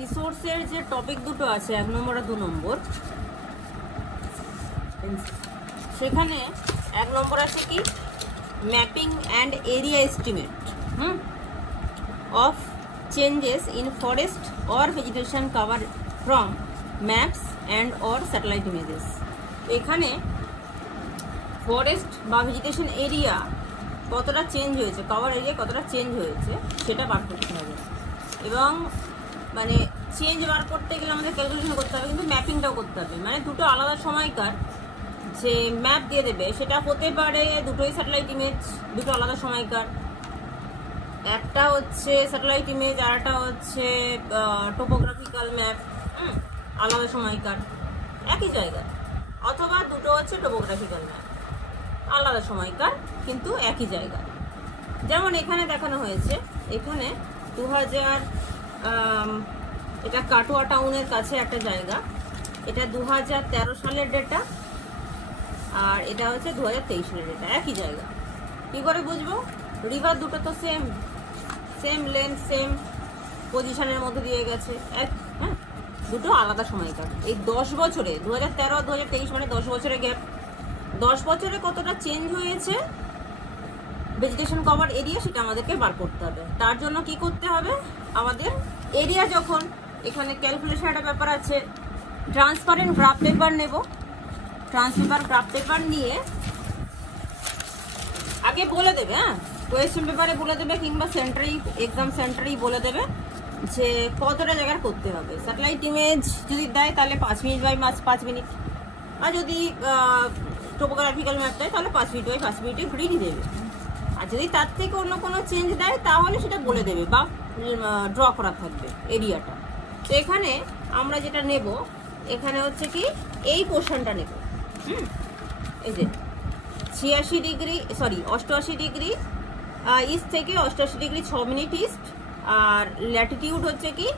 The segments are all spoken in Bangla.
রিসোর্সের যে টপিক দুটো আছে 1 নম্বর আর 2 নম্বর, সেখানে 1 নম্বর আছে কি mapping and area estimate of changes in forest or vegetation cover from maps and or satellite images. এখানে ফরেস্ট বা ভেজিটেশন এরিয়া কতটা চেঞ্জ হয়েছে, কভার এরিয়া কতটা চেঞ্জ হয়েছে সেটা বার করতে হবে। এবং মানে চেঞ্জ বার করতে গেলে আমাদের ক্যালকুলেশন করতে হবে, কিন্তু ম্যাপিংটাও করতে হবে। মানে দুটো আলাদা সময়কার যে ম্যাপ দিয়ে দেবে সেটা হতে পারে দুটোই স্যাটেলাইট ইমেজ, দুটো আলাদা সময়কার। একটা হচ্ছে স্যাটেলাইট ইমেজ আর একটা হচ্ছে টোপোগ্রাফিক্যাল ম্যাপ, আলাদা সময়কার একই জায়গা। অথবা দুটো হচ্ছে টোপোগ্রাফিক্যাল ম্যাপ আলাদা সময়কার কিন্তু একই জায়গা। যেমন এখানে দেখানো হয়েছে, এখানে 2000 এটা কাটোয়া টাউনের কাছে একটা জায়গা, এটা 2013 সালের ডেটা আর এটা হচ্ছে 2023 সালের ডেটা, একই জায়গা। কি করে বুঝবো? রিভার দুটো তো সেম লেন্থ সেম পজিশনের মধ্যে দিয়ে গেছে, হ্যাঁ, দুটো আলাদা সময়কার। এই 10 বছরে 2013 আর 2023 মানে 10 বছরের গ্যাপ। 10 বছরে কতটা চেঞ্জ হয়েছে ভেজিটেশন কভার এরিয়া সেটা আমাদেরকে বার করতে হবে। তার জন্য কি করতে হবে, আমাদের এরিয়া যখন এখানে ক্যালকুলেশন একটা ব্যাপার আছে, ট্রান্সপারেন্ট গ্রাফ পেপার নেব। ট্রান্সপারেন্ট গ্রাফ পেপার নিয়ে আগে বলে দেবে, কোয়েশ্চেন পেপারে বলে দেবে কিংবা সেন্টারেই এক্সাম সেন্টারেই বলে দেবে যে কতটা জায়গার করতে হবে। স্যাটেলাইট ইমেজ যদি দেয় তাহলে 5 মিনিট বাই 5 মিনিট, আর যদি টোপোগ্রাফিক্যাল ম্যাপ দেয় তাহলে 5 মিনিট বাই 5 মিনিটে গ্রিড দেবে। আর যদি তার থেকে অন্য কোনো চেঞ্জ দেয় তাহলে সেটা বলে দেবে বা ড্র করা থাকবে এরিয়াটা। তো এখানে আমরা যেটা নেব, এখানে হচ্ছে কি এই পোর্শনটা নেব, এই যে 88 ডিগ্রি ইস্ট থেকে 88 ডিগ্রি 6 মিনিট ইস্ট, আর ল্যাটিটিউড হচ্ছে কি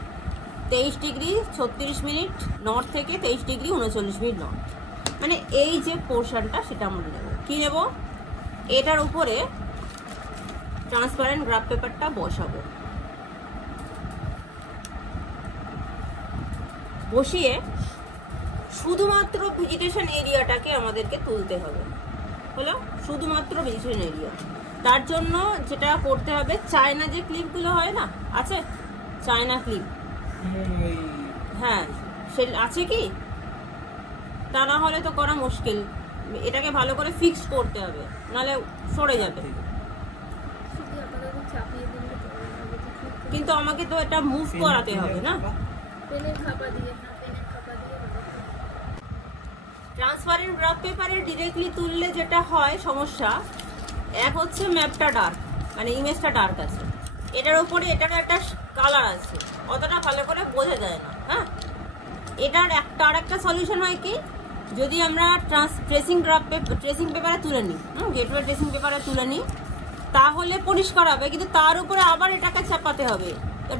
23 ডিগ্রি 36 মিনিট নর্থ থেকে 23 ডিগ্রি 39 মিনিট নর্থ। মানে এই যে পোর্শনটা সেটা আমরা নেব। কি নেব? এটার উপরে ট্রান্সপারেন্ট গ্রাফ পেপারটা বসাবো। বসিয়ে শুধুমাত্র ভেজিটেশন এরিয়াটাকে আমাদেরকে তুলতে হবে। হলো শুধুমাত্র ভেজিটেশন এরিয়া। তার জন্য যেটা করতে হবে, চায়না যে ক্লিপগুলো হয় না, আছে চায়না ক্লিপ, হ্যাঁ সে আছে কি? তা না হলে তো করা মুশকিল। এটাকে ভালো করে ফিক্স করতে হবে, নাহলে সরে যাবে। কিন্তু আমাকে তো এটা মুভ করাতে হবে না। ট্রান্সপারেন্ট গ্রাফ পেপারে ডিরেক্টলি তুললে যেটা হয় সমস্যা, এক হচ্ছে ম্যাপটা ডার্ক, মানে ইমেজটা ডার্ক আছে, এটার উপরে এটার একটা কালার আছে, অতটা ভালো করে বোঝা যায় না। হ্যাঁ, এটার আর একটা সলিউশন হয় কি, যদি আমরা ট্রেসিং পেপারে তুলে নিই, গেটওয়ে ট্রেসিং পেপারে তুলে নিই, তাহলে পরিষ্কার হবে। কিন্তু তার উপরে আবার এটাকে চাপাতে হবে,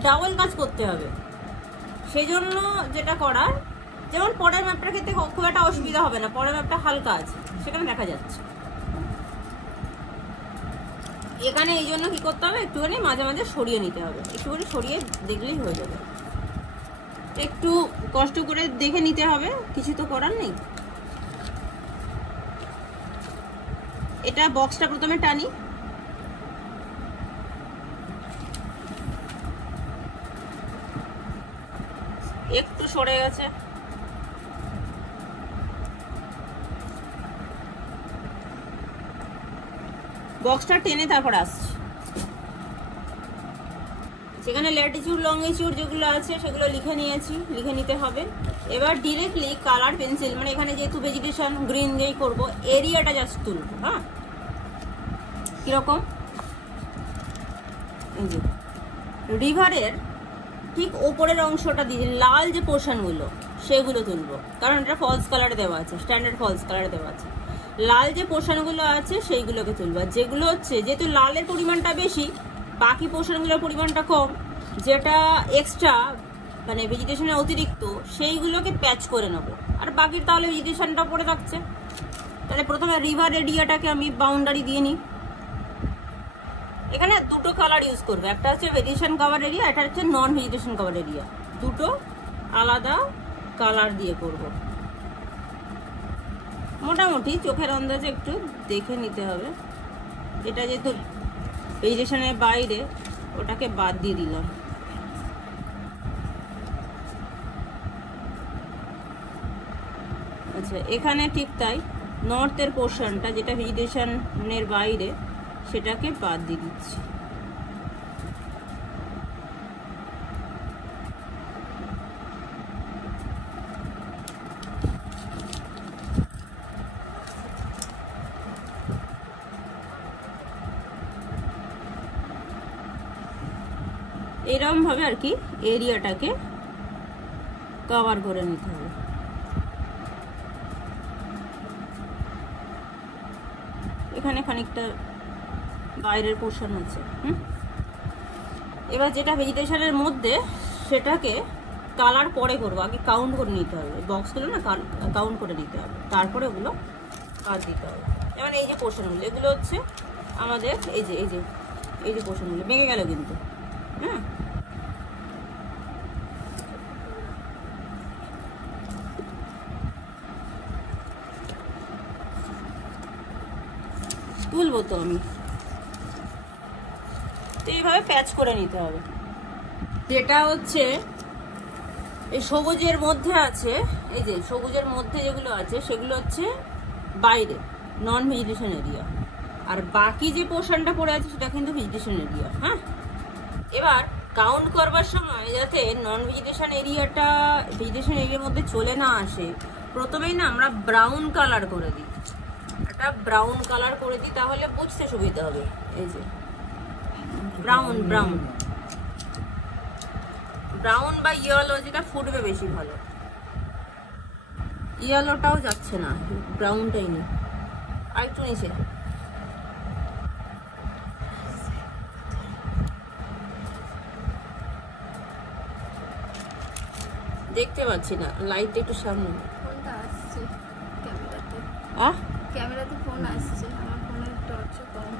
ডাবল কাজ করতে হবে। সেজন্য যেটা করার, যেমন পরের ম্যাপটার ক্ষেত্রে খুব একটা অসুবিধা হবে না, পরের ম্যাপটা হালকা আছে, সেখানে দেখা যাচ্ছে। এখানে এই জন্য কি করতে হবে, একটুখানি মাঝে মাঝে সরিয়ে নিতে হবে, একটুখানি সরিয়ে দেখলেই হয়ে যাবে। একটু কষ্ট করে দেখে নিতে হবে, কিছু তো করার নেই। এটা বক্সটা প্রথমে টানি, একটু সরে গেছে, বক্সটা টেনে তারপর আসছে। সেখানে ল্যাটিটিউড লংটিটিউড যেগুলো আছে সেগুলো লিখে নিয়েছি, লিখে নিতে হবে। এবার ডিরেক্টলি কালার পেন্সিল, মানে এখানে যেহেতু ভেজিটেশন গ্রিন দিয়েই করবো, এরিয়াটা জাস্ট তুলবো। হ্যাঁ, কিরকম, রিভারের ঠিক ওপরের অংশটা দিয়ে লাল যে পোর্শনগুলো সেগুলো তুলবো, কারণ এটা ফলস কালারে দেওয়া আছে, স্ট্যান্ডার্ড ফলস কালারে দেওয়া আছে। লাল যে পোর্শনগুলো আছে সেইগুলোকে তুলবো। যেগুলো হচ্ছে, যেহেতু লালের পরিমাণটা বেশি, বাকি পোর্শনগুলোর পরিমাণটা কম, যেটা এক্সট্রা মানে ভেজিটেশনের অতিরিক্ত, সেইগুলোকে প্যাচ করে নেবো। আর বাকির তাহলে ভেজিটেশনটা পড়ে থাকছে। তাহলে প্রথমে রিভার এরিয়াটাকে আমি বাউন্ডারি দিয়ে নিই। এখানে দুটো কালার ইউজ করবে, একটা হচ্ছে ভেজিটেশন কভার এরিয়া, একটা হচ্ছে নন ভেজিটেশন কভার এরিয়া। দুটো আলাদা কালার দিয়ে করব। মোটামুটি চোখের আন্দাজে একটু দেখে নিতে হবে। এটা যেহেতু ভেজিটেশনের বাইরে, ওটাকে বাদ দিয়ে দিলাম। আচ্ছা, এখানে ঠিক তাই নর্থের পোর্শনটা যেটা ভেজিটেশনের বাইরে, সেটাকে বাদ দিয়ে দিচ্ছি। এরকম ভাবে আর কি এরিয়াটাকে কভার করে নিতে হবে। এখানে খানিকটা বাইরের পোর্শন আছে। এবার যেটা ভেজিটেশনের মধ্যে, সেটাকে কালার পরে করবো, আগে কাউন্ট করে নিতে হবে। বক্সগুলো না কাউন্ট করে নিতে হবে, তারপরে ওগুলো বাদ দিতে হবে। যেমন এই যে পোর্শনগুলো, এগুলো হচ্ছে আমাদের এই যে পোর্শনগুলো ভেঙে গেল কিন্তু। হ্যাঁ, তুলবো তো আমি, তো এইভাবে প্যাচ করে নিতে হবে। যেটা হচ্ছে এই সবুজের মধ্যে আছে, এই যে সবুজের মধ্যে যেগুলো আছে সেগুলো হচ্ছে বাইরে, নন ভেজিটেশন এরিয়া, আর বাকি যে পোর্শনটা পড়ে আছে সেটা কিন্তু ভেজিটেশন এরিয়া। হ্যাঁ, এবার কাউন্ট করবার সময় যাতে নন ভেজিটেশন এরিয়াটা ভেজিটেশন এরিয়ার মধ্যে চলে না আসে, প্রথমেই না আমরা ব্রাউন কালার করে দিই। একটা ব্রাউন কালার করে দিই, তাহলে বুঝতে সুবিধা হবে। এই যে ব্রাউন বা ইয়েলো, যেটা ফুটবে বেশি ভালো। ইয়েলোটাও যাচ্ছে না, ব্রাউনটাই নেই। আর একটু নিচে দেখতে পাচ্ছি না, লাইট একটু সামনে। ফোনটা আসছে ক্যামেরাতে, ক্যামেরাতে ফোন আসছে, আমার ফোনের টর্চ কম।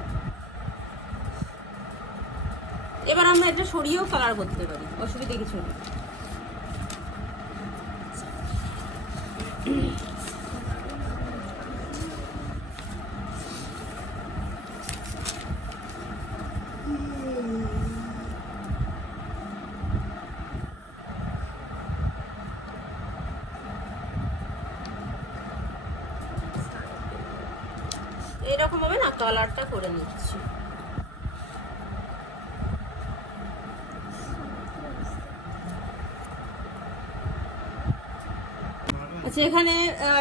এবার আমরা এটা সরিয়েও কালার করতে পারি, অসুবিধা কিছু নেই। এরকম ভাবে না কালারটা করে নিচ্ছি। আচ্ছা, এখানে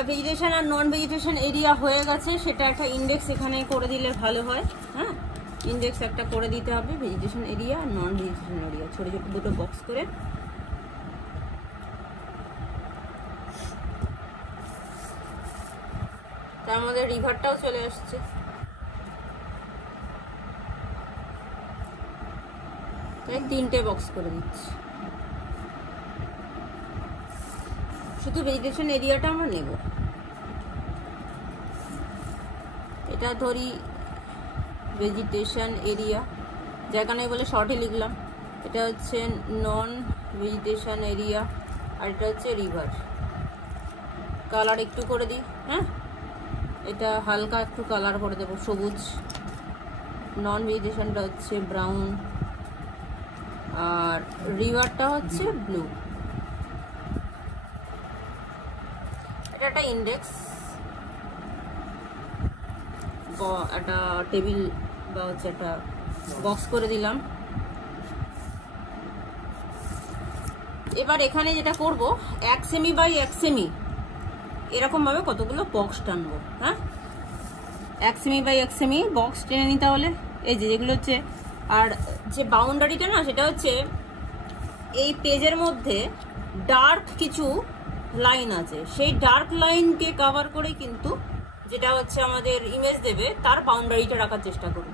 ভেজিটেশন আর নন ভেজিটেশন এরিয়া হয়ে গেছে, সেটা একটা ইন্ডেক্স এখানে করে দিলে ভালো হয়। হ্যাঁ, ইন্ডেক্স একটা করে দিতে হবে, ভেজিটেশন এরিয়া আর নন ভেজিটেশন এরিয়া, ছোট ছোট দুটো বক্স করে। তার মধ্যে রিভারটাও চলে আসছে। তাই 3টে বক্স করে দিচ্ছি। শুধু ভেজিটেশন এরিয়াটা আমরা নেব। এটা ধরি ভেজিটেশন এরিয়া, যেখানে বলে শর্টে লিখলাম। এটা হচ্ছে নন ভেজিটেশন এরিয়া, আর এটা হচ্ছে রিভার। কালার একটু করে দিই। হ্যাঁ, এটা হালকা একটু কালার করে দেবো, সবুজ। নন ভেজিটেশনটা হচ্ছে ব্রাউন, আর রিভারটা হচ্ছে ব্লু। এটা একটা ইন্ডেক্স, একটা টেবিল বা হচ্ছে একটা বক্স করে দিলাম। এবার এখানে যেটা করব, 1 সেমি বাই 1 সেমি এরকম ভাবে কতগুলো বক্স টানবো। হ্যাঁ, 1 সেমি বাই 1 সেমি বক্স টেনে নিতে হলে এই যেগুলো হচ্ছে, আর যে বাউন্ডারিটা না, সেটা হচ্ছে এই পেজের মধ্যে ডার্ক কিছু লাইন আছে, সেই ডার্ক লাইনকে কভার করে কিন্তু যেটা হচ্ছে আমাদের ইমেজ দেবে, তার বাউন্ডারিটা রাখার চেষ্টা করব।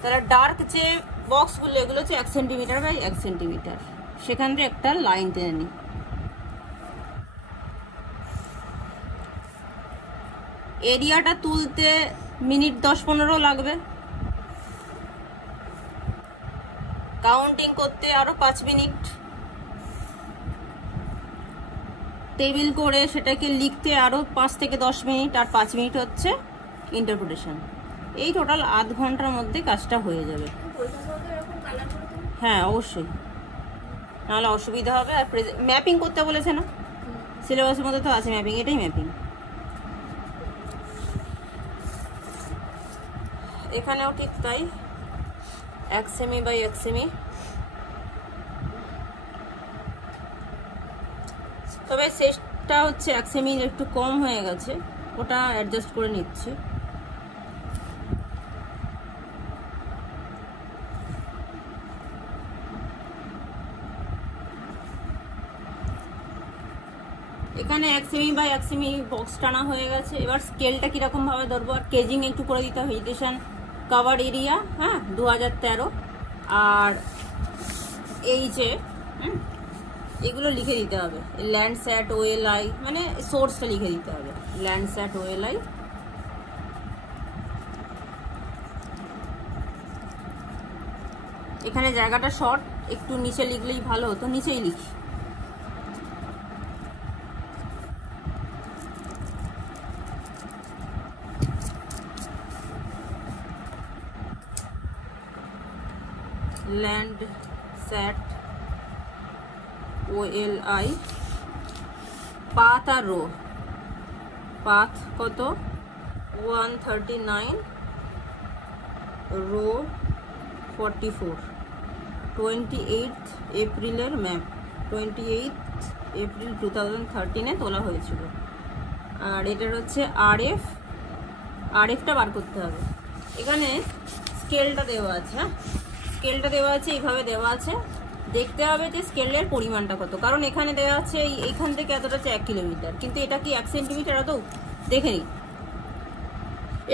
তাহলে ডার্ক যে বক্সগুলো, এগুলো হচ্ছে 1 সেন্টিমিটার বাই 1 সেন্টিমিটার, সেখান থেকে একটা লাইন টেনে নিই। এরিয়াটা তুলতে মিনিট 10-15 লাগবে, কাউন্টিং করতে আরো 5 মিনিট। টেবিল করে সেটাকে লিখতে আরও 5 থেকে 10 মিনিট, আর 5 মিনিট হচ্ছে ইন্টারপ্রিটেশন। এই টোটাল আধ ঘন্টার মধ্যে কাজটা হয়ে যাবে। হ্যাঁ অবশ্যই, নাহলে অসুবিধা হবে। আর ম্যাপিং করতে বলেছে না, সিলেবাসের মধ্যে তো আছে ম্যাপিং, এটাই ম্যাপিং। এখানেও ঠিক তাই, 1 সেমি বাই 1 সেমি। তবে শেষটা হচ্ছে 1 সেমি একটু কম হয়ে গেছে, ওটা অ্যাডজাস্ট করে নিচ্ছি। এখানে 1 সেমি বাই 1 সেমি বক্স টানা হয়ে গেছে। এবার স্কেলটা কিরকম ভাবে ধরবো, আর কেজিং একটু করে দিতে হবে। ভেজিটেশন কভার এরিয়া, হ্যাঁ 2013, আর এই যে এগুলো লিখে দিতে হবে। ল্যান্ডস্যাট ওএলআই, মানে সোর্সটা লিখে দিতে হবে, ল্যান্ডস্যাট ওএলআই। এখানে জায়গাটা শর্ট, একটু নিচে লিখলেই ভালো হতো, নিচেই লিখি। ল্যান্ডস্যাট ওএলআই, পাথ আর রো। পাথ কত 139, রো 44। 28 এপ্রিলের ম্যাপ, 28 এপ্রিল 2013-এ তোলা হয়েছিল। আর এটার হচ্ছে আরএফটা বার করতে হবে। এখানে স্কেলটা দেওয়া আছে, হ্যাঁ স্কেলটা দেওয়া আছে, এইভাবে দেওয়া আছে। দেখতে হবে যে স্কেলের পরিমাণটা কত, কারণ এখানে দেওয়া আছে এইখান থেকে এতটা হচ্ছে 1 কিলোমিটার, কিন্তু এটা কি 1 সেন্টিমিটার? তো দেখে নিই,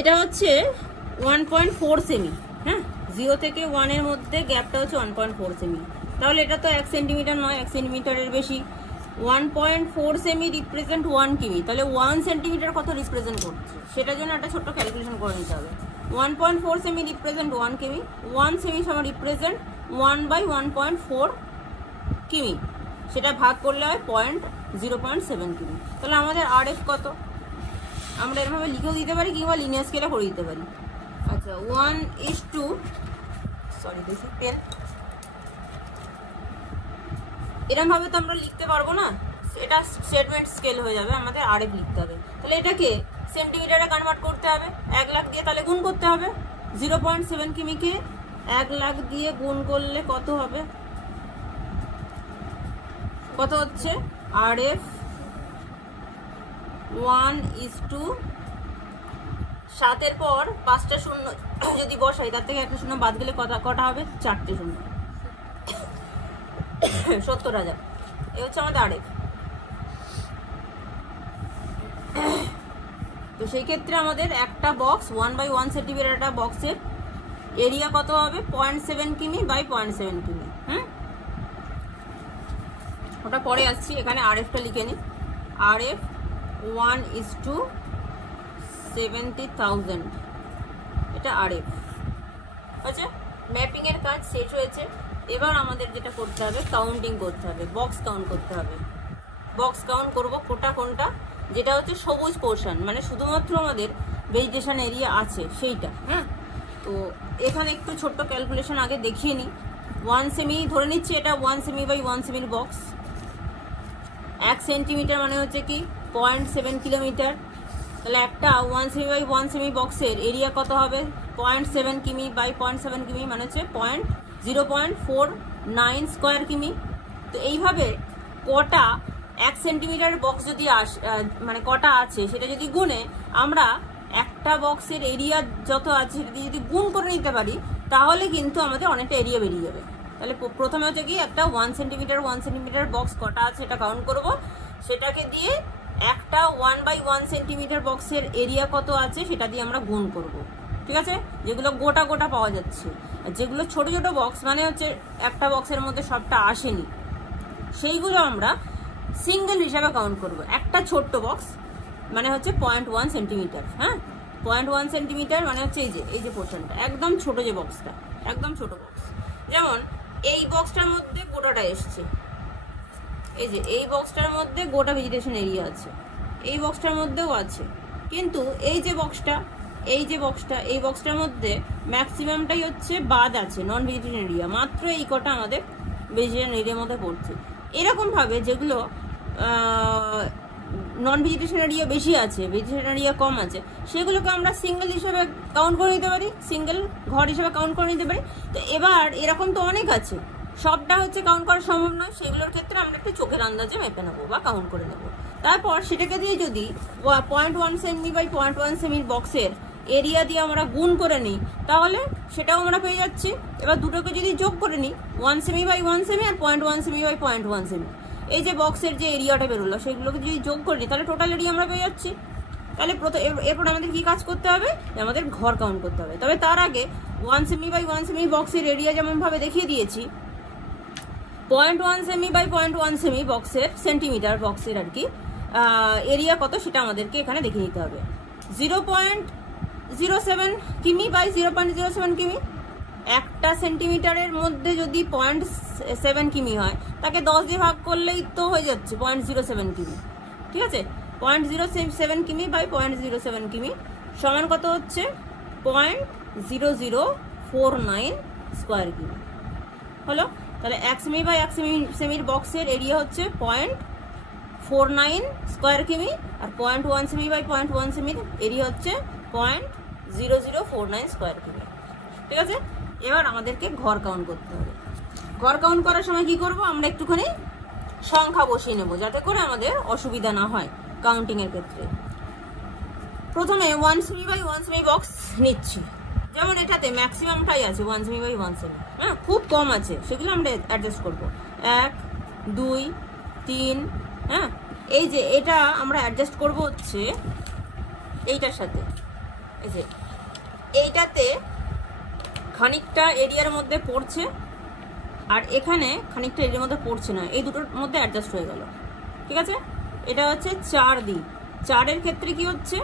এটা হচ্ছে 1.4 সেমি। হ্যাঁ 0 থেকে 1 এর মধ্যে গ্যাপটা হচ্ছে 1.4 সেমি। তাহলে এটা তো 1 সেন্টিমিটার নয়, 1 সেন্টিমিটারের বেশি। 1.4 সেমি রিপ্রেজেন্ট 1 কিমি, তাহলে 1 সেন্টিমিটার কত রিপ্রেজেন্ট করছে সেটার জন্য একটা ছোট্ট ক্যালকুলেশন করে নিতে হবে। 1.4 সেমি রিপ্রেজেন্ট 1 কিমি, 1 সেমি সমান রিপ্রেজেন্ট 1/1.4 কিমি, সেটা ভাগ করলে হয় 0.7 কিমি। তাহলে আমাদের আরএফ কত, আমরা এরভাবে লিখেও দিতে পারি কিংবা লিনিয়ার স্কেলে করে দিতে পারি। আচ্ছা 1:2, সরি দেখি পেন, এরমভাবে তো আমরা লিখতে পারবো না, এটা স্টেটমেন্ট স্কেল হয়ে যাবে, আমাদের আরএফ লিখতে হবে। তাহলে এটাকে সেন্টিমিটারে কনভার্ট করতে হবে, 1 লাখ দিয়ে তাহলে গুণ করতে হবে। 0.7 কিমিকে 1 লাখ দিয়ে গুণ করলে কত হবে, কত হচ্ছে আরএফ 1:7 এর পর 5টা শূন্য যদি বসাই, তার থেকে একটা শূন্য বাদ গেলে কটা হবে, 4টে শূন্য, 70,000। এই হচ্ছে আমাদের আরএফ। তো সেই ক্ষেত্রে আমাদের একটা বক্স 1/1 সেন্টিমিটার একটা বক্সের এরিয়া কত হবে, 0.7 কিমি বাই 0.7 কিমি। ওটা পরে আসছি, এখানে আরএফটা লিখে নিই। আরএফ 1:70,000, এটা আরএফ। আচ্ছা ম্যাপিং এর কাজ শেষ হয়েছে। এবার আমাদের যেটা করতে হবে, কাউন্টিং করতে হবে, বক্স কাউন্ট করতে হবে। বক্স কাউন্ট করব কোনটা, যেটা হচ্ছে সবুজ পোর্শন, মানে শুধুমাত্র আমাদের ভেজিটেশন এরিয়া আছে সেইটা। হ্যাঁ তো এখানে একটু ছোট্ট ক্যালকুলেশন আগে দেখিয়ে নিই। 1 সেমি ধরে নিচ্ছি, এটা 1 সেমি বাই 1 সেমির বক্স। 1 সেন্টিমিটার মানে হচ্ছে কি 0.7 কিলোমিটার। তাহলে একটা 1 সেমি বাই 1 সেমি বক্সের এরিয়া কত হবে, 0.7 কিমি বাই 0.7 কিমি মানে হচ্ছে 0.49 স্কোয়ার কিমি। তো এইভাবে কটা 1 সেন্টিমিটার বক্স যদি মানে কটা আছে সেটা যদি গুনে আমরা একটা বক্সের এরিয়া যত আছে সেটা যদি গুণ করে নিতে পারি, তাহলে কিন্তু আমাদের অনেকটা এরিয়া বেরিয়ে যাবে। তাহলে প্রথমে হচ্ছে কি একটা 1 সেন্টিমিটার বক্স কটা আছে এটা কাউন্ট করব, সেটাকে দিয়ে একটা 1/1 সেন্টিমিটার বক্সের এরিয়া কত আছে সেটা দিয়ে আমরা গুণ করব। ঠিক আছে, যেগুলো গোটা গোটা পাওয়া যাচ্ছে, আর যেগুলো ছোট ছোট বক্স মানে হচ্ছে একটা বক্সের মধ্যে সবটা আসেনি, সেইগুলো আমরা সিঙ্গেল হিসাবে কাউন্ট করব। একটা ছোট্ট বক্স মানে হচ্ছে 0.1 সেন্টিমিটার। হ্যাঁ 0.1 সেন্টিমিটার মানে হচ্ছে এই যে পোর্শনটা একদম ছোট, যে বক্সটা একদম ছোট বক্স, যেমন এই বক্সটার মধ্যে গোটাটা এসছে, এই যে এই বক্সটার মধ্যে গোটা ভেজিটেশন এরিয়া আছে, এই বক্সটার মধ্যেও আছে, কিন্তু এই যে বক্সটার মধ্যে ম্যাক্সিমামটাই হচ্ছে বাদ আছে, নন ভেজিটেশন এরিয়া, মাত্র এই কটা আমাদের ভেজিটেশন এরিয়ার মধ্যে পড়ছে। এরকমভাবে যেগুলো নন ভেজিটেশন এরিয়া বেশি আছে, ভেজিটেশন এরিয়া কম আছে, সেগুলোকে আমরা সিঙ্গেল হিসেবে কাউন্ট করে নিতে পারি, সিঙ্গেল ঘর হিসেবে কাউন্ট করে নিতে পারি। তো এবার এরকম তো অনেক আছে, সবটা হচ্ছে কাউন্ট করা সম্ভব নয়, সেগুলোর ক্ষেত্রে আমরা একটু চোখের আন্দাজে মেপে নেবো বা কাউন্ট করে নেবো। তারপর সেটাকে দিয়ে যদি 0.1 সেমি বাই 0.1 সেমির বক্সের এরিয়া দিয়ে আমরা গুণ করে নিই, তাহলে সেটাও আমরা পেয়ে যাচ্ছি। এবার দুটোকে যদি যোগ করে নিই, 1 সেমি বাই 1 সেমি আর 0.1 সেমি বাই 0.1 সেমি, এই যে বক্সের যে এরিয়াটা বেরোলো সেগুলোকে যদি যোগ করে নিই, তাহলে টোটাল এরিয়া আমরা পেয়ে যাচ্ছি। তাহলে এরপর আমাদের কি কাজ করতে হবে, আমাদের ঘর কাউন্ট করতে হবে। তবে তার আগে 1 সেমি বাই 1 সেমি বক্সের এরিয়া যেমনভাবে দেখিয়ে দিয়েছি, 0.1 সেমি বাই 0.1 সেমি বক্সের সেন্টিমিটার বক্সের আর কি এরিয়া কত সেটা আমাদেরকে এখানে দেখে নিতে হবে। 0.07 কিমি বাই 0.07 কিমি, একটা সেন্টিমিটারের মধ্যে যদি 0.7 কিমি হয়, তাকে 10 দিয়ে ভাগ করলেই তো হয়ে যাচ্ছে 0.07 কিমি। ঠিক আছে, 0.07 কিমি বাই 0.07 কিমি সমান কত হচ্ছে 0.0049 স্কোয়ার কিমি হলো। তাহলে 1 সেমি বাই 1 সেমির বক্সের এরিয়া হচ্ছে 0.49 স্কোয়ার কিমি, আর 0.1 সেমি বাই 0.1 সেমির এরিয়া হচ্ছে 0.0049 স্কোয়ার কিমি। ঠিক আছে, এবার আমাদেরকে ঘর কাউন্ট করতে হবে। ঘর কাউন্ট করার সময় কি করব, আমরা একটুখানি সংখ্যা বসিয়ে নেব, যাতে করে আমাদের অসুবিধা না হয় কাউন্টিংয়ের ক্ষেত্রে। প্রথমে 1 সেমি বাই 1 সেমি বক্স নিচ্ছি, যেমন এটাতে ম্যাক্সিমামটাই আছে 1 সেমি বাই 1 সেমি, হ্যাঁ, খুব কম আছে, সেগুলো আমরা অ্যাডজাস্ট করবো। 1 2 3, হ্যাঁ, এই যে এটা আমরা অ্যাডজাস্ট করব হচ্ছে এইটার সাথে, এই যে এইটাতে খানিকটা এরিয়ার মধ্যে পড়ছে, আর এখানে খানিকটা এরিয়ার মধ্যে পড়ছে না, এই দুটোর মধ্যে অ্যাডজাস্ট হয়ে গেল। ঠিক আছে, এটা হচ্ছে 4 দিই, 4-এর ক্ষেত্রে কি হচ্ছে,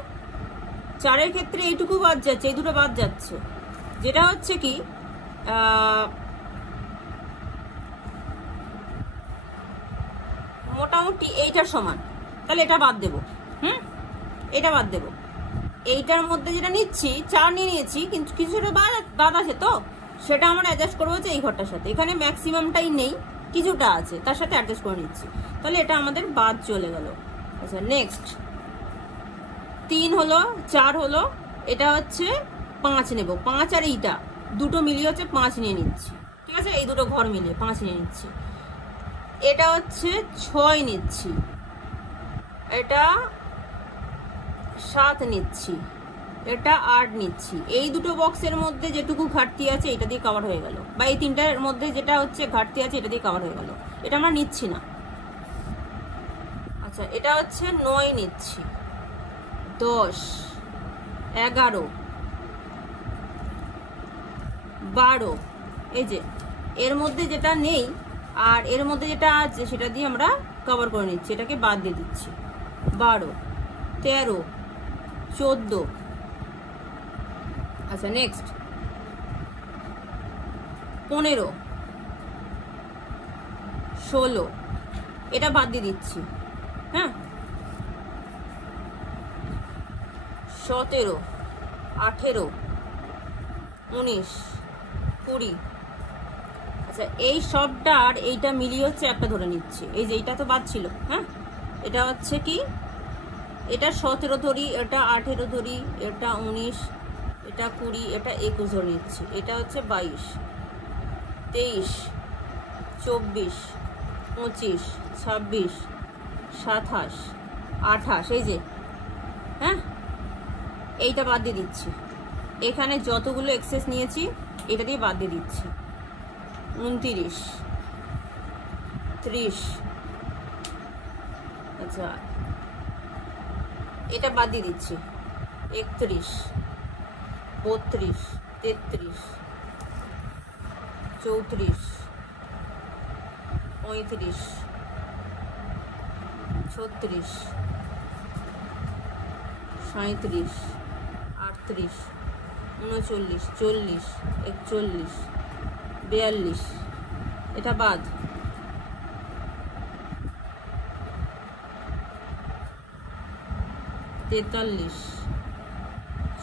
4-এর ক্ষেত্রে এইটুকু বাদ যাচ্ছে, এই দুটো বাদ যাচ্ছে, যেটা হচ্ছে কি মোটামুটি এইটার সমান, তাহলে এটা বাদ দেবো। এটা বাদ দেবো, এইটার মধ্যে যেটা নিচ্ছি 4 নিয়ে নিয়েছি, কিন্তু কিছুটা বাদ আছে, তো সেটা আমরা অ্যাডজাস্ট করবো হচ্ছে এই ঘরটার সাথে। এখানে ম্যাক্সিমামটাই নেই, কিছুটা আছে, তার সাথে অ্যাডজাস্ট করে নিচ্ছি, তাহলে এটা আমাদের বাদ চলে গেল। আচ্ছা, নেক্সট 3 হলো, 4 হলো, এটা হচ্ছে 5 নেব, 5 আর এইটা দুটো মিলিয়ে হচ্ছে 5 নিয়ে নিচ্ছি। ঠিক আছে, এই দুটো ঘর মিলিয়ে 5 নিয়ে নিচ্ছি। এটা হচ্ছে 6 নিচ্ছি, এটা 7 নিচ্ছি, এটা 8 নিচ্ছি। এই দুটো বক্সের মধ্যে যেটুকু ঘাটতি আছে এটা দিয়ে কভার হয়ে গেল, বা এই তিনটার মধ্যে যেটা হচ্ছে ঘাটতি আছে এটা দিয়ে কভার হয়ে গেল, এটা আমরা নিচ্ছি না। আচ্ছা, এটা হচ্ছে 9 নিচ্ছি, 10 11 12, এই যে এর মধ্যে যেটা নেই আর এর মধ্যে যেটা আছে সেটা দিয়ে আমরা কভার করে নিচ্ছি, এটাকে বাদ দিয়ে দিচ্ছি। 12 13 14, আচ্ছা নেক্সট 15 16, এটা বাদ দিয়ে দিচ্ছি, হ্যাঁ, 17 18 19 20। আচ্ছা, এই সবটা আর এইটা মিলিয়ে হচ্ছে একটা ধরে নিচ্ছি, এই যে এইটা তো বাদ ছিল, হ্যাঁ, এটা হচ্ছে কি, এটা 17 ধরি, এটা 18 ধরি, এটা 19, এটা 20, এটা 21 ধরে নিচ্ছি, এটা হচ্ছে 22 23 24 25 26 27 28, এই যে, হ্যাঁ, এইটা বাদ দিয়ে দিচ্ছি, এখানে যতগুলো এক্সেস নিয়েছি এটা দিয়ে বাদ দিয়ে দিচ্ছি। 29 30, আচ্ছা এটা বাদ দিয়ে দিচ্ছি, 31 32 33 34 35 36 37 38 39 40 41 42, এটা বাদ, 43,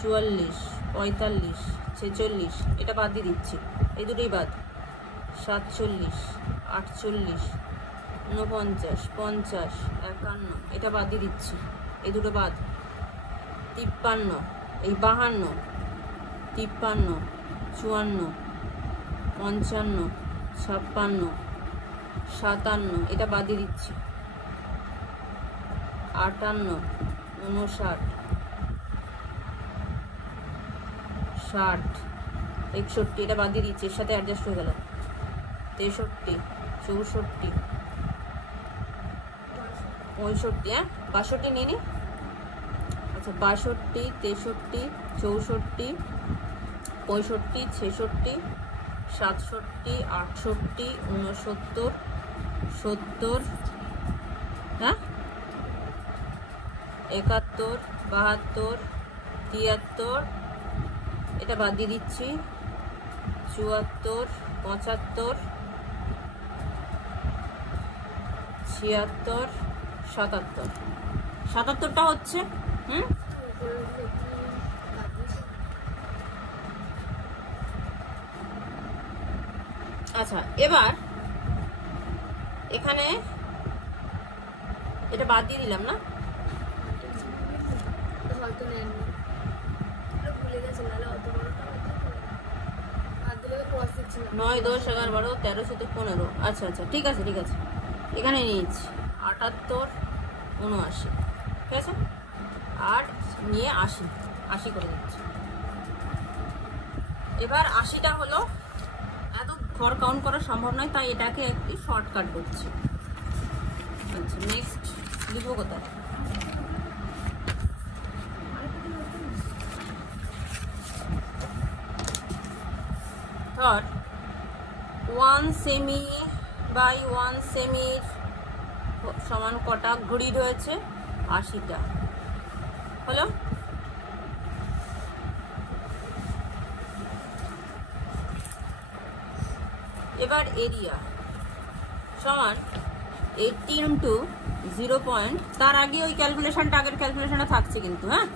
44, 45, 46, এটা বাদ দিয়ে দিচ্ছি, এই দুটোই বাদ। 47, 48, 49, 50, 51, এটা বাদ দিয়ে দিচ্ছি, এই দুটো বাদ। 53, এই 52, 53, 54, 55, 56, 57, এটা বাদ দিয়ে দিচ্ছি। 58, 59, 60, 61, এটা বাদ দিয়ে দিচ্ছি, এর সাথে অ্যাডজাস্ট হয়ে গেল। 63, 64, 65, হ্যাঁ 62 নিয়ে নি। আচ্ছা 62, 63, 64, 65, 66, 67, 68, 69, 70, হ্যাঁ 71, 72, 73, এটা বাদ দিয়ে দিচ্ছি। 74, 75, 76, 77, 77টা হচ্ছে আচ্ছা এবার এখানে এটা বাদ দিয়ে দিলাম না, হয়তো নেননি, ভুলে গেছে, নাহলে অত বড়টা হাত দিলে 9, 10, 11, 12, 13, 14, 15। আচ্ছা আচ্ছা ঠিক আছে ঠিক আছে, এখানে নিয়েছি 78, 79, ঠিক আছে, আর নিয়ে 80 করে দিচ্ছি। এবার 80টা হলো, এত ঘর কাউন্ট করা সম্ভব নয়, তাই এটাকে একটি শর্টকাট করছি। আচ্ছা নেক্সট লিখবো কোথায়? ধর 1 সেমি বাই 1 সেমির সমান কটা গ্রিড হয়েছে? 80টা হলো। এবার এরিয়া সমান 80 ইন্টু 0 পয়েন্ট, তার আগে ওই ক্যালকুলেশনটা, আগের ক্যালকুলেশনটা থাকছে কিন্তু, হ্যাঁ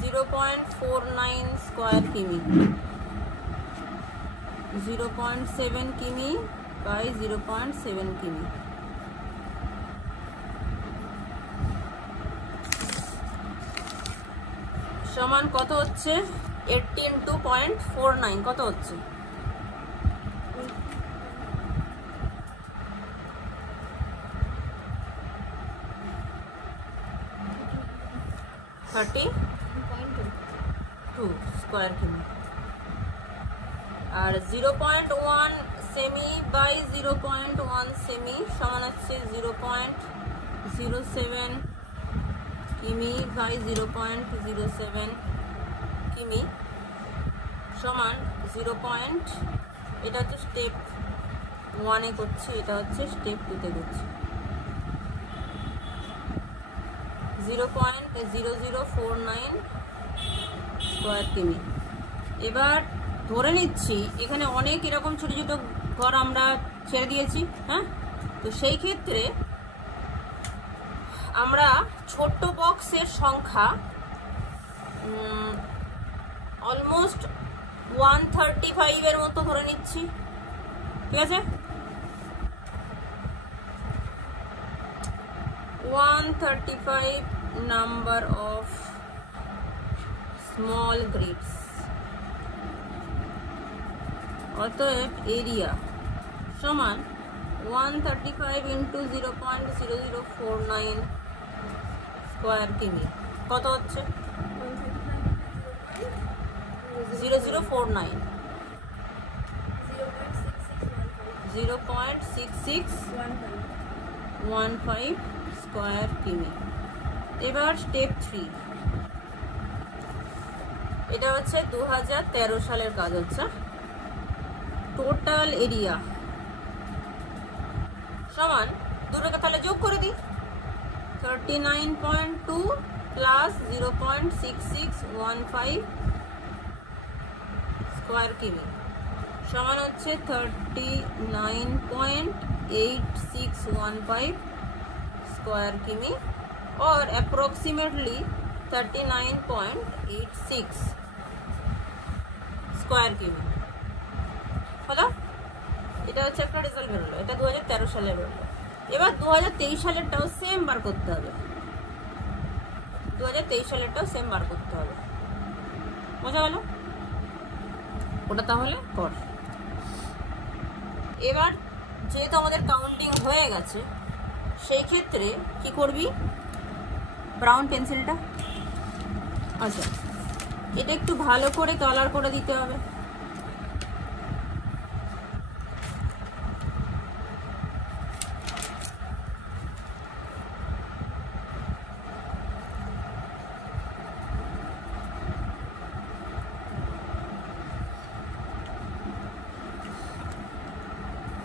0.49 স্কোয়ার কিমি, 0.7 কিমি বাই 0.7 কিমি। সমান কত হচ্ছে? 80 ইন্টু 0.49 কত হচ্ছে? 32 স্কোয়ার কিমি। আর 0.1 সেমি বাই 0.1 সেমি সমান হচ্ছে 0.07 কিমি বাই 0.07 কিমি সমান 0. এটা হচ্ছে স্টেপ 1-এ করছি, এটা হচ্ছে স্টেপ 2-তে করছি। 0.0049 স্কোয়ার কিমি। এবার ধরে নিচ্ছি এখানে অনেক এরকম ছোট ছোট ঘর আমরা ছেড়ে দিয়েছি, হ্যাঁ, তো সেই ক্ষেত্রে আমরা ছোট্ট বক্সের সংখ্যা অলমোস্ট 135 এর মতো ধরে নিচ্ছি, ঠিক আছে। 135 নাম্বার অফ স্মল গ্রিডস। অতএব এরিয়া সমান 135 ইন্টু 0.0049 স্কোয়ার কিমি। কত হচ্ছে? 0049 0.6615 স্কোয়ার কিমি। এবার স্টেপ 3, এটা হচ্ছে 2013 সালের কাজ হচ্ছে। টোটাল এরিয়া সমান দুটোকে তাহলে যোগ করে দিই, 39.2 প্লাস 0.6615 স্কোয়ার কিমি সমান হচ্ছে 39.8615 square কিমি or approximately 39.86 স্কয়ার কিমি হলো। এটা হচ্ছে একটা রেজাল্ট বেরোলো, এটা 2013 সালে বেরোলো। এবার 2023 সালেরটাও সেম বার করতে হবে, 2023 সালেরটাও সেম বার করতে হবে। বোঝা গেল? ওটা তাহলে কর। এবার যেহেতু আমাদের কাউন্টিং হয়ে গেছে, সেই ক্ষেত্রে কি করবি, ব্রাউন পেন্সিলটা, আচ্ছা এটা একটু ভালো করে কালার করে দিতে হবে।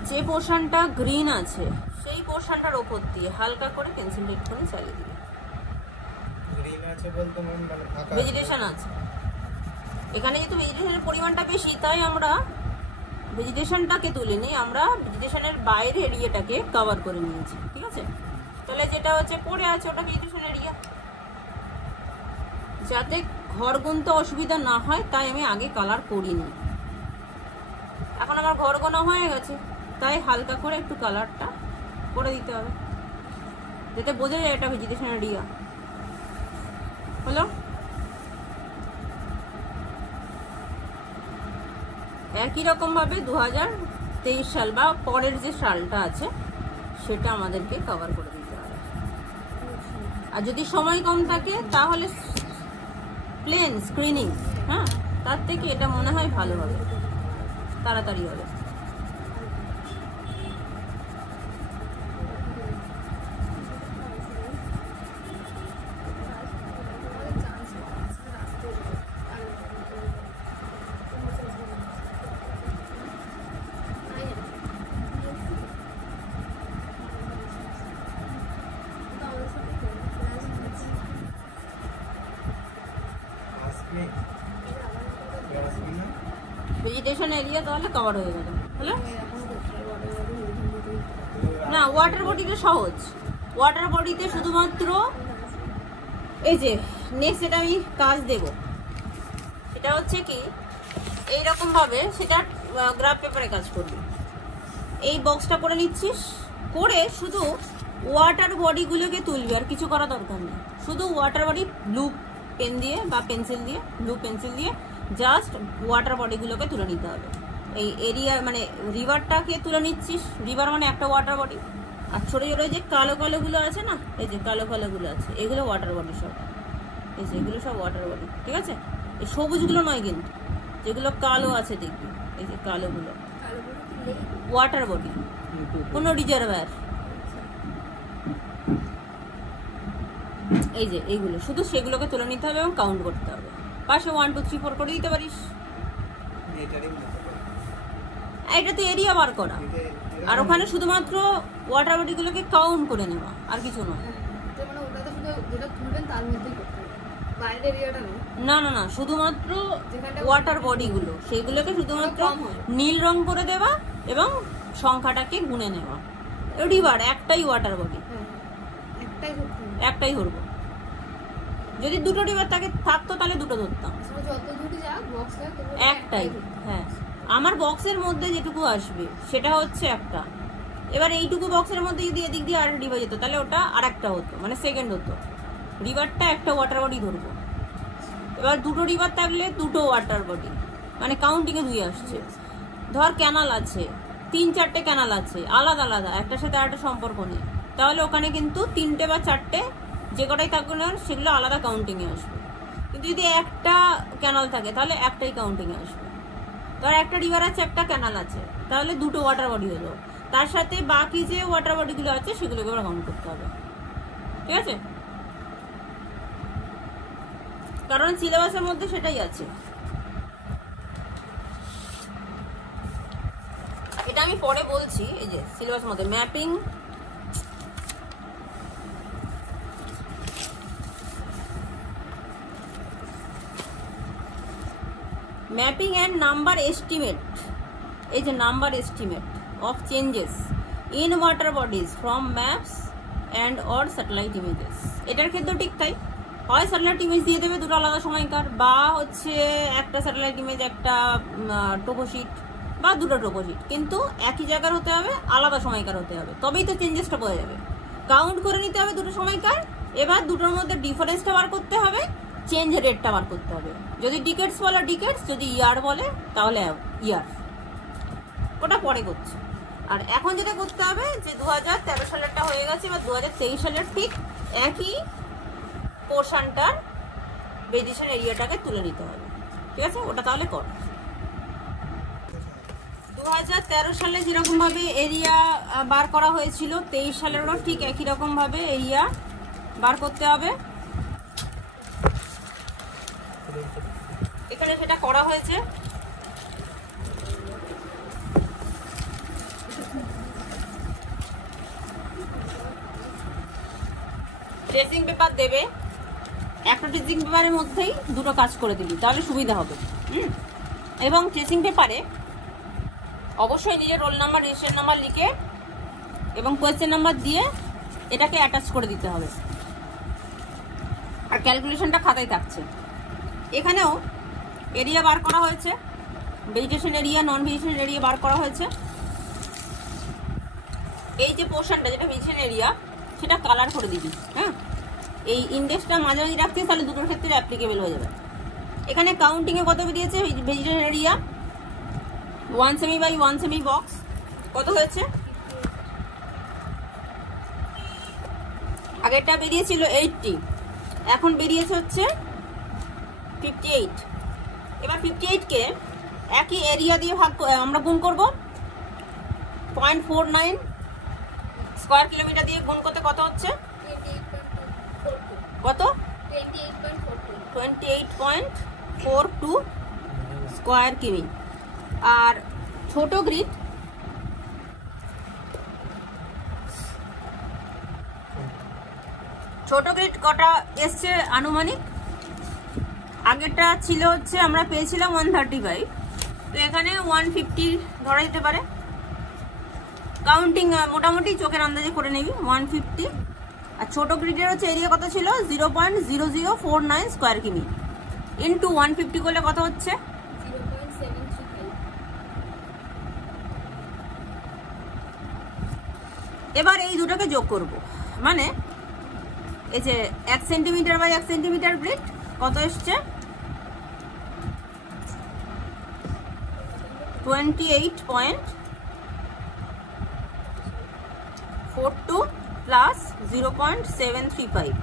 যে পোর্শনটা গ্রিন আছে সেই পোর্শনটার উপর দিয়ে হালকা করে পেন্সিলটা একটুখানি চালিয়ে দিবি। গ্রিন আছে বলতে মানে ফাঁকা ভেজিটেশন আছে এখানে, যেহেতু ভেজিটেশনের পরিমাণটা বেশি তাই আমরা ভেজিটেশনটাকে তুলে নিই, আমরা ভেজিটেশনের বাইরে এরিয়াটাকে কভার করে নিয়েছি। ঠিক আছে, তাহলে যেটা হচ্ছে পড়ে আছে ওটা ভেজিটেশন এরিয়া। যাতে ঘর গুনতে অসুবিধা না হয় তাই আমি আগে কালার করিনি। এখন আমার ঘর গোনা হয়ে গেছে তাই হালকা করে একটু কালারটা করে দিতে হবে যাতে বোঝা যায় এটা ভেজিটেশন এরিয়া হলো। একই রকম ভাবে 2023 সাল বা পরের যে সালটা আছে সেটা আমাদেরকে কভার করে দিতে হবে। আর যদি সময় কম থাকে তাহলে প্লেন স্ক্রিনিং, হ্যাঁ তার থেকে এটা মনে হয় ভালো হবে, তাড়াতাড়ি হবে। ভেজিটেশন এরিয়া তাহলে কভার হয়ে গেল, হলো না। ওয়াটার বডিটা সহজ, ওয়াটার বডিতে শুধুমাত্র এই যে নেক্সট যেটা আমি কাজ দেব সেটা হচ্ছে কি এইরকম ভাবে সেটা গ্রাফ পেপারে কাজ করবি। এই বক্সটা করে নিচ্ছিস, করে শুধু ওয়াটার বডিগুলোকে তুলবি, আর কিছু করা দরকার নেই। শুধু ওয়াটার বডি ব্লু পেন দিয়ে বা পেন্সিল দিয়ে, ব্লু পেন্সিল দিয়ে জাস্ট ওয়াটার বডিগুলোকে তুলে নিতে হবে। এই এরিয়া মানে রিভারটাকে তুলে নিচ্ছিস, রিভার মানে একটা ওয়াটার বডি। আর ছোটো ছোটো যে কালো কালোগুলো আছে না, এই যে কালো কালোগুলো আছে এগুলো ওয়াটার বডি সব, এই যে এগুলো সব ওয়াটার বডি। ঠিক আছে, এই সবুজগুলো নয় কিন্তু, যেগুলো কালো আছে দেখবি, এই যে কালোগুলো ওয়াটার বডি, কোনো রিজার্ভার। এই যে এইগুলো শুধু সেগুলোকে তুলে নিতে হবে এবং কাউন্ট করতে হবে। পাশে 1 2 3 4 করে দিতে পারিস। এটা তো এরিয়া বার করা, আর ওখানে শুধুমাত্র ওয়াটার বডিগুলোকে কাউন্ট করে নেওয়া, আর কিছু নয়। না না না, শুধুমাত্র ওয়াটার বডিগুলো সেইগুলোকে শুধুমাত্র নীল রং করে দেওয়া এবং সংখ্যাটাকে গুনে নেওয়া। রিভার একটাই ওয়াটার বডি, একটাই ধরবো। যদি দুটো রিভার থাকতো তাহলে দুটো ধরতাম, একটাই। হ্যাঁ, আমার বক্সের মধ্যে যেটুকু আসবে সেটা হচ্ছে একটা। এবার এইটুকু বক্সের মধ্যে যদি এদিক দিয়ে আর রিভার যেত তাহলে ওটা আর একটা হতো, মানে সেকেন্ড হতো। রিভারটা একটা ওয়াটার বডি ধরবো। এবার দুটো রিভার থাকলে দুটো ওয়াটার বডি, মানে কাউন্টিংয়ে 2 আসছে। ধর ক্যানাল আছে, 3 4টে ক্যানাল আছে আলাদা আলাদা, একটার সাথে আরেকটা সম্পর্ক নেই, তাহলে ওখানে কিন্তু 3টে বা 4টে যে কটাই থাকবে না সেগুলো আলাদা কাউন্টিংয়ে আসবে। কিন্তু যদি একটা ক্যানাল থাকে তাহলে একটাই কাউন্টিংয়ে আসবে। ধর একটা রিভার আছে, একটা ক্যানাল আছে, তাহলে দুটো ওয়াটার বডি হলো। তার সাথে বাকি যে ওয়াটার বডিগুলো আছে সেগুলোকে আবার কাউন্ট করতে হবে। ঠিক আছে, কারণ সিলেবাসের মধ্যে সেটাই আছে। এটা আমি পরে বলছি। এই যে সিলেবাসের মধ্যে mapping, mapping and number estimate, এই যে number estimate of changes in water bodies from maps and or satellite images. এটার ক্ষেত্রেও ঠিক তাই, হয় স্যাটেলাইট ইমেজ দিয়ে দেবে দুটো আলাদা সময়কার, বা হচ্ছে একটা স্যাটেলাইট ইমেজ একটা টোপোশিট বা দুটো টোপোশিট, কিন্তু একই জায়গার হতে হবে, আলাদা সময়কার হতে হবে, তবেই তো চেঞ্জেসটা বোঝা যাবে। কাউন্ট করে নিতে হবে দুটো সময়কার, এবার দুটোর মধ্যে ডিফারেন্সটা বার করতে হবে, চেঞ্জ রেটটা বার করতে হবে। যদি ডিকেটস বলে ডিকেটস, যদি ইয়ার বলে তাহলে ইয়ার, ওটা পরে করছে। আর এখন যেটা করতে হবে যে 2013 সালেরটা হয়ে গেছে, এবার 2023 সালের ঠিক একই পোর্শনটার ভেজিটেশন এরিয়াটাকে তুলে নিতে হবে, ঠিক আছে? ওটা তাহলে কর। 2013 সালে যেরকম ভাবে এরিয়া বার করা হয়েছিল, 23 সালেরও ঠিক একই রকম ভাবে এরিয়া বার করতে হবে। এখানে সেটা করা হয়েছে। ট্রেসিং পেপার দেবে, একটা ট্রেসিং পেপারের মধ্যেই দুটো কাজ করে দিবি, তাহলে সুবিধা হবে। এবং ট্রেসিং পেপারে অবশ্যই নিজের রোল নাম্বার, রেজিস্ট্রেশন নাম্বার লিখে এবং কোয়েশ্চেন নাম্বার দিয়ে এটাকে অ্যাটাচ করে দিতে হবে। আর ক্যালকুলেশনটা খাতায় থাকছে। এখানেও এরিয়া বার করা হয়েছে, ভেজিটেশন এরিয়া, নন ভেজিটেশন এরিয়া বার করা হয়েছে। এই যে পোর্শনটা যেটা ভেজিটেশন এরিয়া, সেটা কালার করে দিবি। হ্যাঁ, এই ইন্ডেক্সটা মাঝামাঝি রাখতে, তাহলে দুটোর ক্ষেত্রে অ্যাপ্লিকেবল হয়ে যাবে। এখানে কাউন্টিংয়ে কত বেরিয়েছে ভেজিটেশন এরিয়া, 1 সেমি বাই 1 সেমি বক্স কত হয়েছে? আগেরটা বেরিয়েছিল 80, এখন বেরিয়েছে হচ্ছে 58। এবার 58কে একই এরিয়া দিয়ে আমরা গুণ করব, 0.49 স্কয়ার কিলোমিটার দিয়ে গুণ করতে কত হচ্ছে? কত? 28.42 স্কয়ার কিমি। আর ছোট গ্রিড কটা এসছে আনুমানিক? আগেরটা ছিল হচ্ছে আমরা পেয়েছিলাম 135, তো এখানে 150 ধরা যেতে পারে। কাউন্টিং মোটামুটি চোখের আন্দাজে করে নিবি 150। আর ছোট গ্রিডের হচ্ছে এরিয়া কত ছিল? 0.0049 স্কয়ার কিমি ইন্টু 150 করলে কত হচ্ছে? 0.735। এবার এই দুটোকে যোগ করব, মানে এই যে 1 সেন্টিমিটার বাই 1 সেন্টিমিটার গ্রিড কত এসছে? 28.42 প্লাস 0.735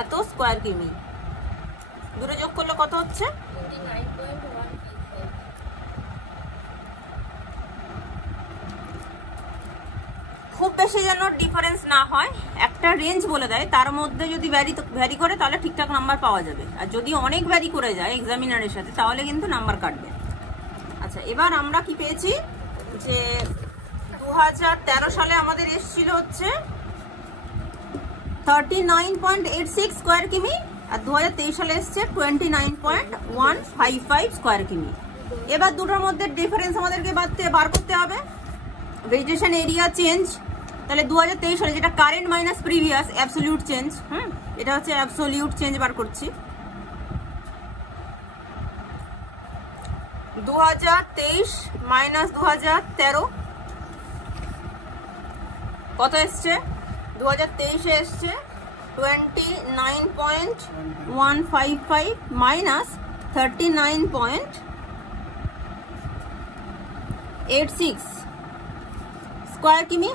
এত স্কয়ার কিমি। দুটো যোগ করলে কত হচ্ছে? 29.155। খুব বেশি যেন ডিফারেন্স না হয়, একটা রেঞ্জ বলে দেয়, তার মধ্যে যদি ভ্যারি করে তাহলে ঠিকঠাক নাম্বার পাওয়া যাবে। আর যদি অনেক ভ্যারি করে যায় এক্সামিনারের সাথে, তাহলে কিন্তু নাম্বার কাটবে। আচ্ছা, এবার আমরা কি পেয়েছি যে 2013 সালে আমাদের এসেছিল হচ্ছে 39.86 স্কয়ার কিমি, আর 2023 সালে এসছে 29.155 স্কয়ার কিমি। এবার দুটোর মধ্যে ডিফারেন্স আমাদেরকে বার করতে হবে। ভেজিটেশন এরিয়া চেঞ্জ, তাহলে 2023 সালে যেটা current minus previous absolute change, এটা হচ্ছে অ্যাবসলিউট চেঞ্জ বার করছি। 2023 মাইনাস 2013 কত এসছে? 2023 এ এসছে 29.155 মাইনাস 39.86 স্কয়ার কিমি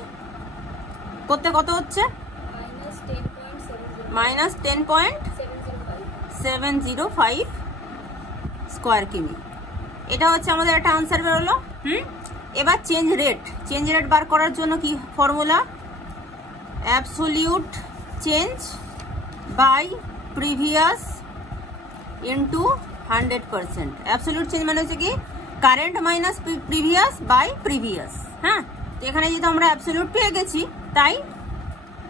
করতে কত হচ্ছে? মাইনাস 10.705 স্কয়ার কিমি। এটা হচ্ছে আমাদের একটা আনসার বেরোলো। এবার চেঞ্জ রেট বার করার জন্য কি formula? Absolute change by previous into 100%। Absolute change মানে হচ্ছে কি current minus previous by previous. হ্যাঁ, তো এখানে যেহেতু আমরা অ্যাবসোলিউট পেয়ে গেছি, তাই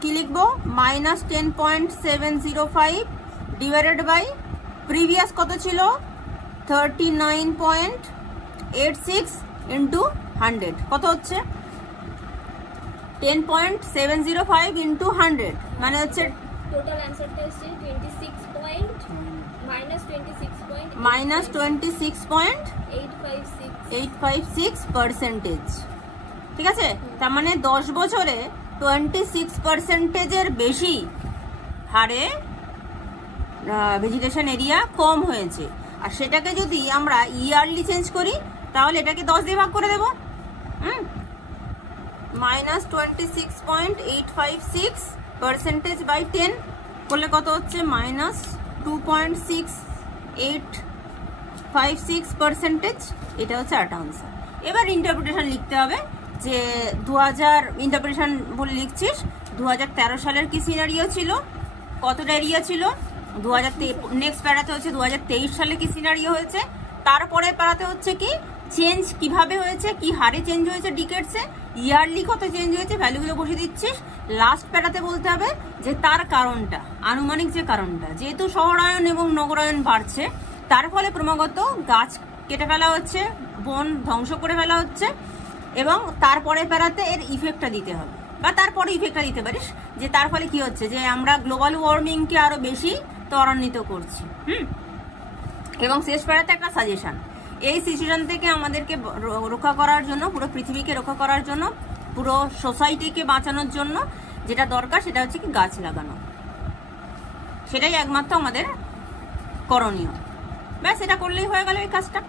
কি লিখবো? মাইনাস 10.705 ডিভাইডেড বাই প্রিভিয়াস কত ছিল? 39.86 ইন্টু 100 কত হচ্ছে? 10.705 ইন্টু 100 মানে হচ্ছে টোটাল অ্যানসারটা এসেছে 26.856 মাইনাস 26.856%। ঠিক আছে, তার মানে 10 বছরে 26%-এর বেশি হারে ভেজিটেশন এরিয়া কম হয়েছে। আর সেটাকে যদি আমরা ইয়ারলি চেঞ্জ করি তাহলে এটাকে 10 দিয়ে ভাগ করে দেবো। মাইনাস 26.856% বাই 10 করলে কত হচ্ছে? মাইনাস 2.6856%। এটা হচ্ছে একটা আনসার। এবার ইন্টারপ্রিটেশন লিখতে হবে যে 2000 ইন্টারপ্রিটেশন বলে লিখছিস 2013 সালের কি সিনারিও ছিল, কতটা এরিয়া ছিল, 2023 নেক্সট প্যারাতে হচ্ছে 2023 সালে কি সিনারিও হয়েছে, তারপরে প্যারাতে হচ্ছে কি চেঞ্জ কিভাবে হয়েছে, কি হারে চেঞ্জ হয়েছে ডিকেটসে, ইয়ারলি কত চেঞ্জ হয়েছে, ভ্যালুগুলো বসে দিচ্ছিস। লাস্ট প্যারাতে বলতে হবে যে তার কারণটা, আনুমানিক যে কারণটা, যেহেতু শহরায়ন এবং নগরায়ন বাড়ছে তার ফলে ক্রমাগত গাছ কেটে ফেলা হচ্ছে, বন ধ্বংস করে ফেলা হচ্ছে, এবং তারপরে প্যারাতে এর ইফেক্টটা দিতে হবে, বা তারপরে ইফেক্টটা দিতে পারিস যে তার ফলে কি হচ্ছে, যে আমরা গ্লোবাল ওয়ার্মিংকে আরো বেশি ত্বরান্বিত করছি। এবং শেষ প্যারাতে একটা সাজেশন, এই সিচুয়েশন থেকে আমাদেরকে রক্ষা করার জন্য, পুরো পৃথিবীকে রক্ষা করার জন্য, পুরো সোসাইটিকে বাঁচানোর জন্য যেটা দরকার সেটা হচ্ছে কি গাছ লাগানো। সেটাই একমাত্র আমাদের করণীয়। ব্যাস, এটা করলেই হয়ে গেল এই কাজটা।